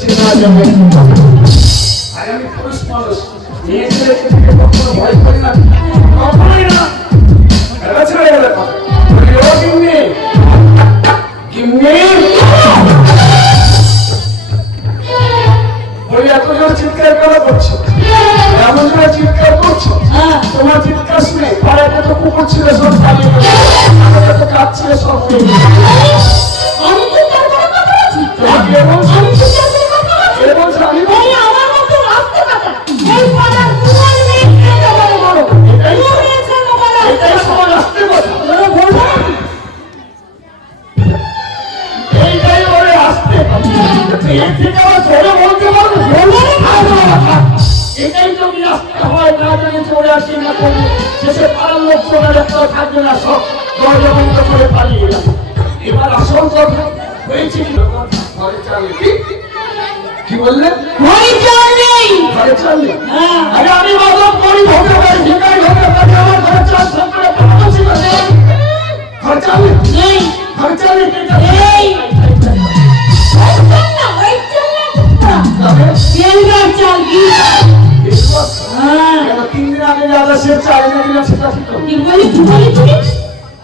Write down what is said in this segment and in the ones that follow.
থেকে চেনা যাবে আর আমি পুরুষ মানুষ মেয়ে থেকে কখনো ভয় করি না কখনোই না এটা ছেড়ে গেলে কথা বলি, গিন্নি গিন্নি বলি এত জোর চিৎকার কেন করছ এমন জোরে চিৎকার করছ। তোমার চিৎকার শুনে পাড়াতে তো কুকুর ছিল সব পালিয়ে সব আমি তো এর থেকে আবার জোরে বলতে পারব? না। এটাই যদি আসতে হয় না জানি চলে আসি না করব শেষে পাড়ার লোক চলে একটাও থাকবে না সব দরজা বন্ধ করে পালিয়ে যাবে এবার আসল কথা হয়েছে কি ঘরে চালে কি কি বললে ঘরে জল ঘরে চালে। আরে আমি বাদক করি হতে পারি ভিখারি হতে পারি আমার ঘরে চাল সরকারে পাঠানো ছিল নেই। ঘরে চালে নেই। ঘরে চালে কে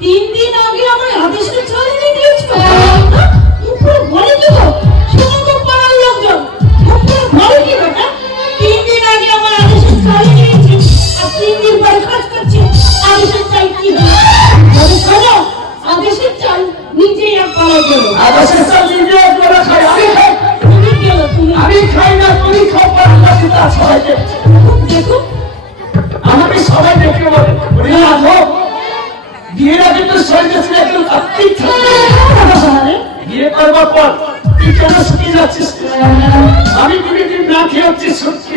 তিন দিন আগে আমার আদেশের চলে তিন দিন আগে আদেশের তিন দিন পরে কাজ করছে আদেশের চাল কি শোনো আদেশের চাল নিজেই এক পাড়ায় গেল আকাশের চাল নিজে একবারে খাই। আমি খাই। তুমি গেল তুমি আমি খাই না তুমি খাও পারেন না কিন্তু সবাইকে দেখো। আমাকে সবাই দেখতে বলে ওরে আধো বিয়ের আগে তো শরীরে ছিল একদম তাত্ত্বিক বিয়ে করবার পর তুই কেন শুকিয়ে যাচ্ছিস? আমি দুই দিন না খেয়ে হচ্ছি সত্যি।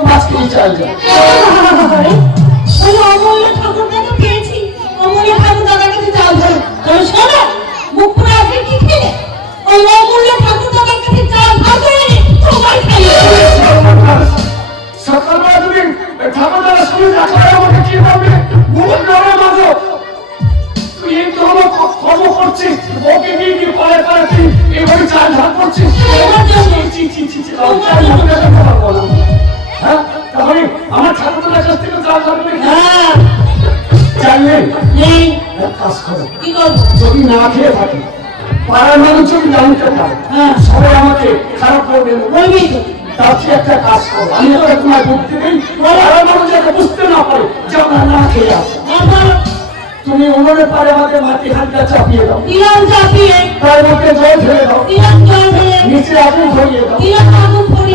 ভাগ করে নে সকালবেলা তুমি ঠাকুরদার শুনে দেখা আমাকে কি বলবে ভুল করে মাঝো তুই এই ধর্ম কর্ম করছিস ওকে নিয়ে গিয়ে পায়ে পায়ে তুই এইভাবে চাল ভাগ করছিস তোমার জন্য। চি চি চি চি চাল ভাগ করতে পারব না হ্যাঁ? তাহলে আমার ঠাকুরদার কাছ থেকে ভাগ করে হ্যাঁ। নেই। নেই কাজ করো। কি করব? যদি না খেয়ে থাকি পাড়ার মানুষ যদি জানতে পারে হ্যাঁ। সবাই আমাকে খারাপ করবে বলবি? তার চেয়ে একটা কাজ করো। আমি তো তোমার বুদ্ধি দিই। পাড়ার মানুষ যাতে বুঝতে না পারে যে আমরা না খেয়ে আসি তুমি উনুনে পারে আমাকে মাটি হালকা চাপিয়ে দাও। চাপিয়ে। তার মধ্যে জল ঢেলে দাও। নিচে আগুন ধরিয়ে দাও।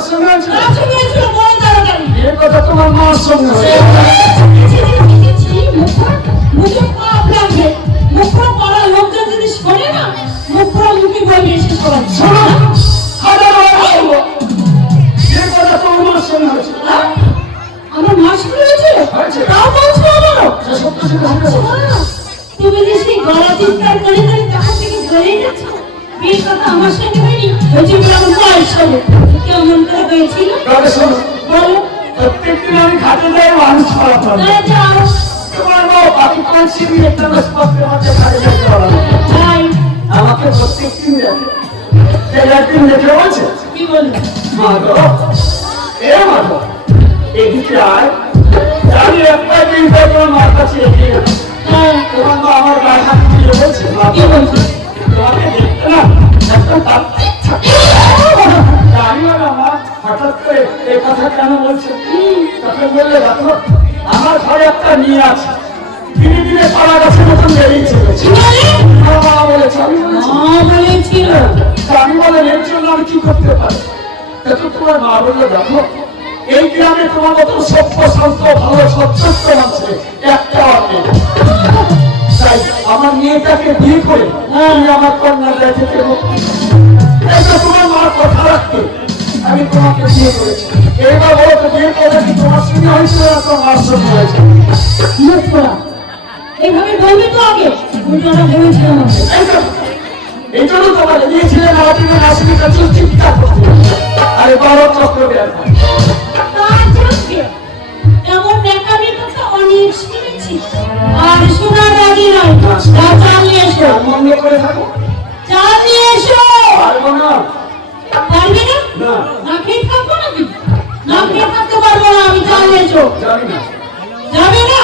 করে সঙ্গে তাড়াতাড়ি। বিয়ে কথা তোমার মার সঙ্গে এদিকে আমি একটা মার কাছে হ্যাঁ তোমার আমার গায়ে হাত দিয়ে বলছে মা বলছে? তোমাকে দেখতে না একটা তাত্ত্বিক জানিও না মা হঠাৎ করে এই কথা কেন বলছে? তাকে বললে দেখো আমার ঘরে একটা মেয়ে আছে। দিনে দিনে পাড়া গাছের মতন বেরিয়ে চলেছে। মা বলেছে আমি বলেছি। আমি বলেন এর জন্য আমি কি করতে পারি? তো তোমার মা বলল দেখো এই গ্রামে তোমার মতো সভ্য শান্ত ভালো সচ্ছস্ত আছে একটা তাই আমার মেয়েটাকে বিয়ে করে আমি আমার কন্যা দেয় থেকে এই তো তোমার মার কথা রাখতে আমি তোমাকে বিয়ে করেছি। এইবার বলো তো বিয়ে করে কি তোমার সঙ্গে হয়েছিল না তোমার সঙ্গে হয়েছে? এইভাবে বলবি তো আগে। উল্টোটা বলেছিলাম আমাকে এই জন্য তোমার দিয়েছিলেন নাসিকা চিন্তা করতে। আরে বারো চক্র আর শোনার আগে নয় তা এসো। আর মন্দ করে থাকো। চালিয়ে এসো। পারব না। পারবে না? না। না খেয়ে থাকব নাকি? না খেয়ে থাকতে পারব না আমি চালিয়ে এসো। জানি না। যাবে না?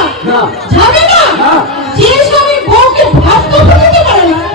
যাবে না? না। যে স্বামী বউকে ভাত করতে দিতে পারে না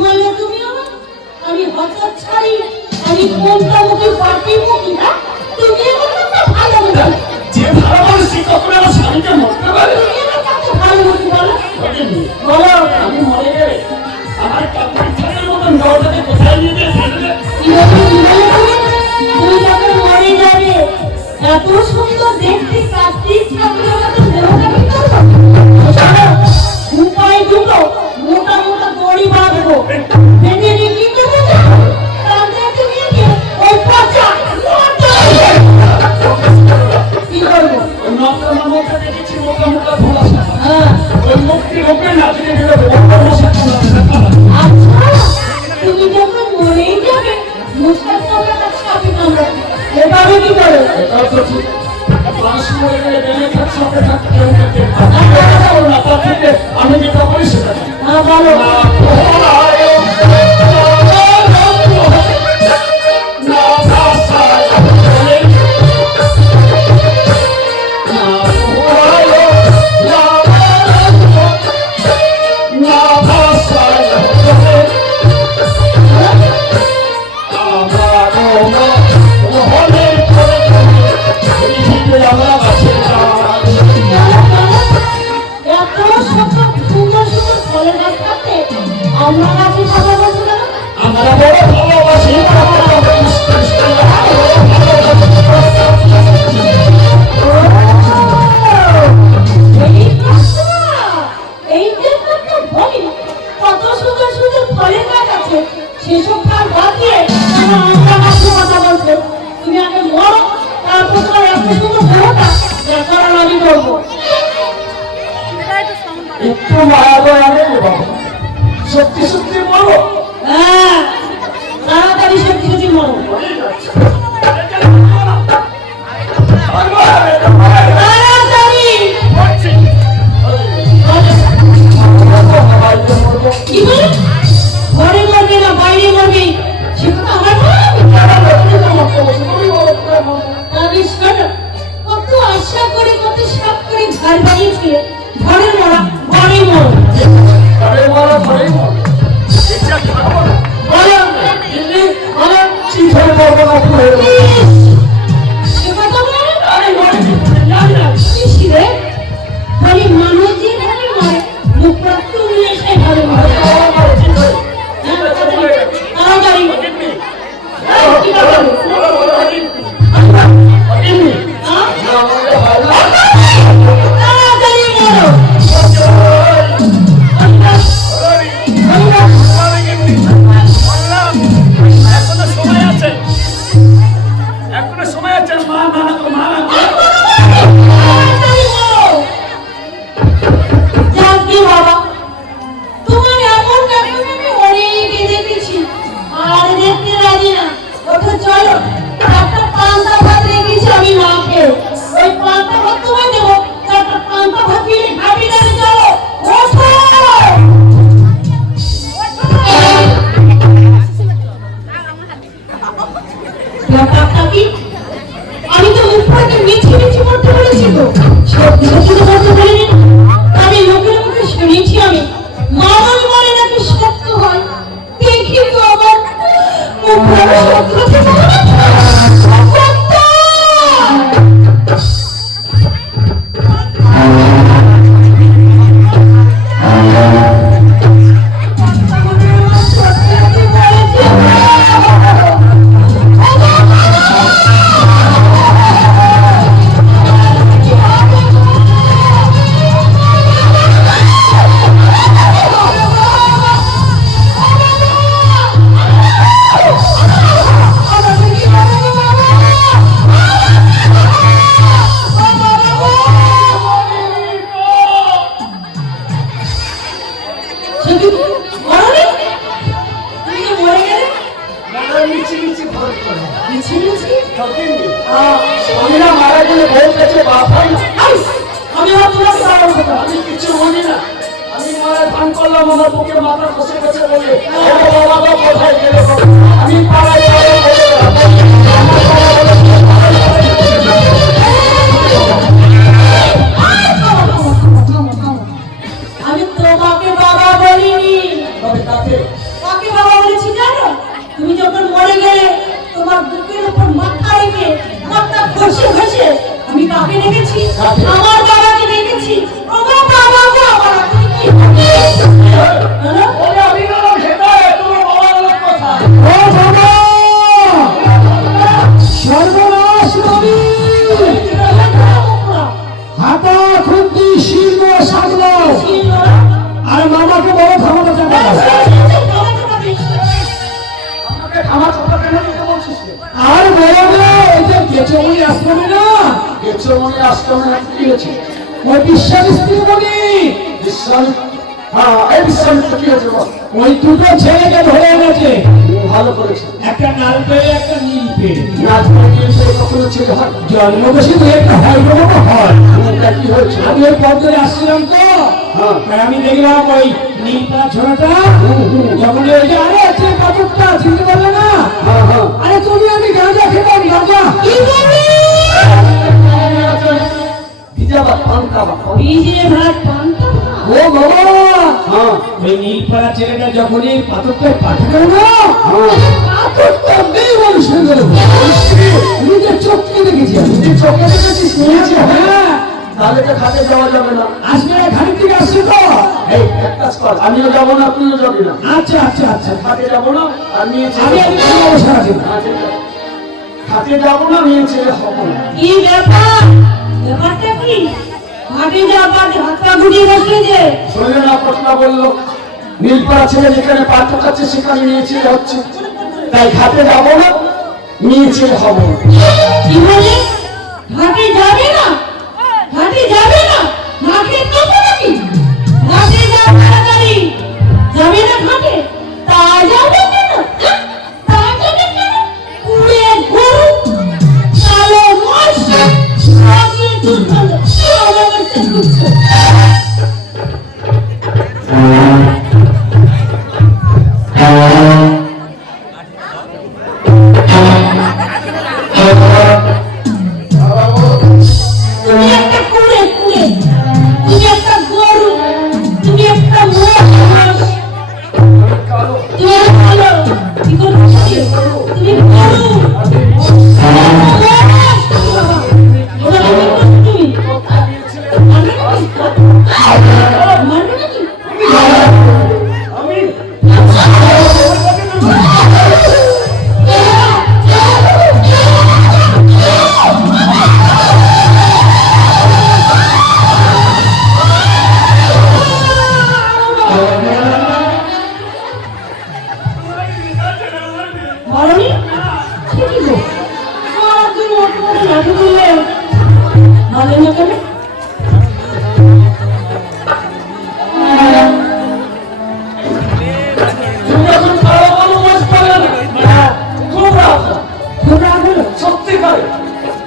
বললে তুমি আমি হঠাৎ ছাড়ি আমি কোনটা মুখে পাটি মুখি না তুমি আমার ভালো মনে যে ভালো মানুষ সে কখনো আমার স্বামীকে মরতে পারে? ভালো মনে বলো। বলো আমি মরে গেলে আমার কাপড় ছাড়ার মতো নটাকে কোথায় নিয়ে যাবে উপায় দুটো। আমরা মনে ওই স্ত্রী মনি হ্যাঁ কি হয়েছে ওই দুটো ছেলেকে ধরে এনেছে ভালো করেছে একটা লাল পেয়ে একটা নীল পেয়ে নাচ করে গিয়েছে কোনো ছেলে হয়। একটা হয় হয় কি হয়েছে আমি ওই পথ ধরে আসছিলাম তো হ্যাঁ। আমি দেখলাম ওই নীলপাড়া ছোড়াটা যখন ওই যে আরে আছে পাথরটা চিনতে পারলে না আরে তুমি আমি গাঁজা খেতাম গাঁজা। পান্তা ভাত। ও বাবা হ্যাঁ ওই নীলপাড়া ছেলেটা যখনই পাথরটায় পাঠালো না পাথরটা নেই মানুষ হয়ে গেল নিজের চোখকে দেখেছি আমি তুই চোখে দেখেছিস নিয়েছি হ্যাঁ তাহলে যাওয়া যাবে না আসবে আসছে তো এই আমিও যাব না তুইও যাবি না আচ্ছা আচ্ছা আচ্ছা ঘাটে যাব না আমি আমি কোনো অবসর আছি যাব। না নিয়ে ছেলে হব না কি ব্যাপার ব্যাপারটা কি? মাটি যা গুটিয়ে না বলল নীলপাড়া ছেলে যেখানে পা ঠোকাচ্ছে সেখানে নিয়ে হচ্ছে তাই ঘাটে যাব না নিয়ে ছেলে হব। কি বলে ঘাটে যাবে না? ঘাটে যাবে না? ঘাটে তো নাকি?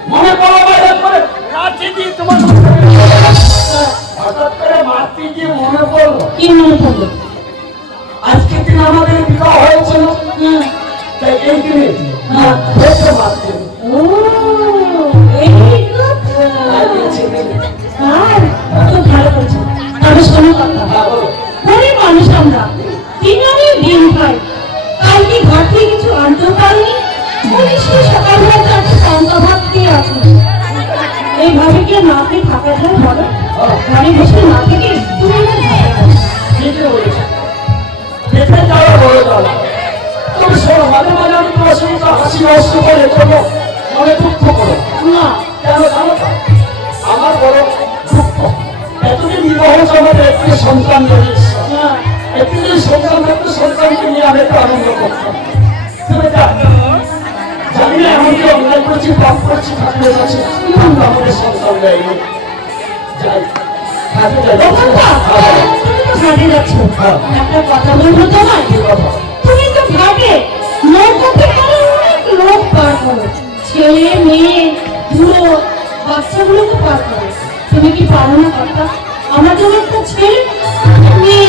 মনে করো মাঝে মাঝে আমি তোমার সঙ্গে হাসি নষ্ট করে কোনো মনে দুঃখ করো। না কেন জানো আমার বড় দুঃখ। এতদিন বিবাহ জগতে একটি সন্তান রয়েছে। না একটি যদি সন্তান থাকতো, সন্তানকে নিয়ে আমি একটু আনন্দ করতাম। জানি না এমন কি অন্যায় করেছি, পাপ করেছি ঠাকুরের কাছে। আমাদের সন্তান দেয়নি। যাই, তুমি তো ঘাটে হ্যাঁ। একটা কথা বলব তোমায়? তুমি তো ঘাটে ছেলে, মেয়ে, বুড়ো, বাচ্চাগুলোকে পার করো। তুমি কি পারো কথা আমার জন্য একটা ছেলে, মেয়ে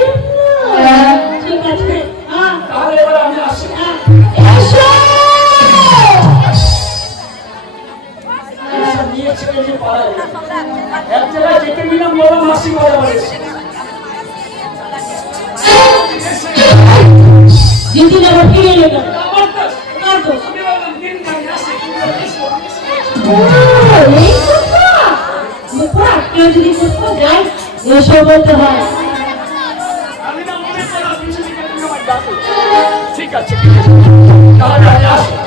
আসবে তাহলে এবার আমি আসি। যদি কোথাও হয়। ঠিক আছে ঠিক আছে তাহলে আসি।